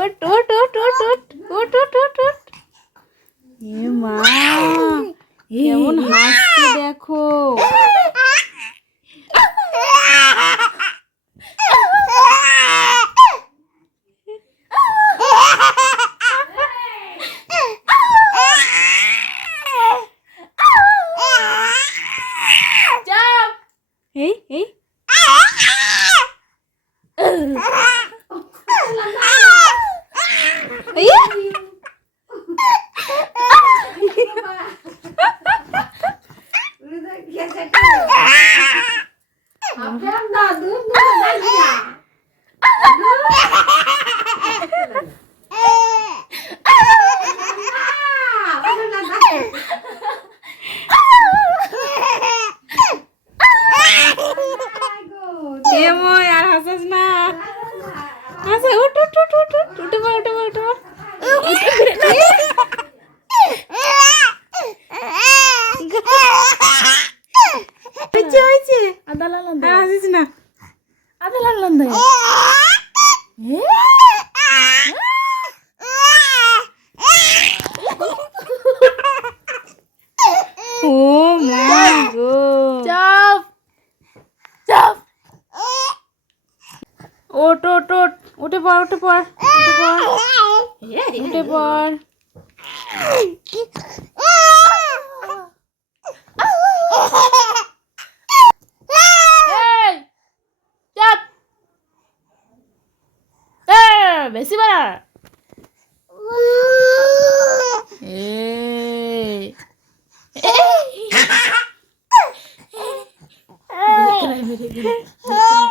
उठ उठ उठ उठ उठ उठ उठ उठ उठ ये माँ ये उन हाथ আচ্ছা উঠ উঠ উঠ উঠ উঠ উঠে পা উঠে পা উঠে পা আদা লাল লাল Oh my god. Stop. Stop. উঠে পড় উঠে পড় উঠে পড় উঠে পড় বেশি বাড়া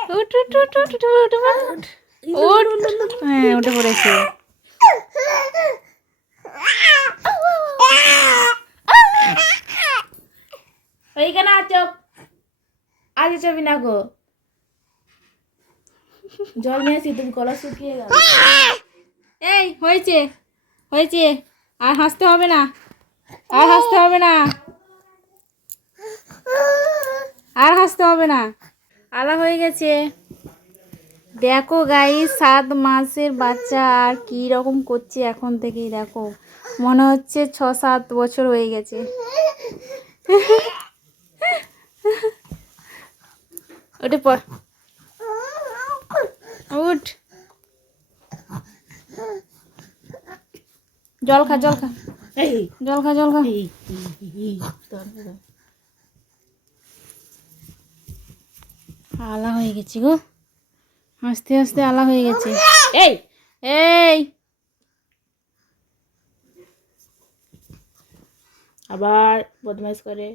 উঠ উঠ উঠ উঠ উঠে উঠে উঠ। হ্যাঁ উঠে পড়েছে। ওইখানে আজ না গো। জল নিয়ে আসি তুমি কলা শুকিয়ে গেল। এই হয়েছে হয়েছে। আর হাসতে হবে না আর হাসতে হবে না। আর হাসতে হবে না। আলা হয়ে গেছে। দেখো গাই সাত মাসের বাচ্চা আর কি রকম করছে এখন থেকেই দেখো। মনে হচ্ছে ছ সাত বছর হয়ে গেছে। ওটা পর। উঠ। জল খা জল খা। জল খা জল খা। আলা হয়ে গেছি গো। আস্তে আস্তে আলা হয়ে গেছে। এই! এই! আবার বদমাইশ করে।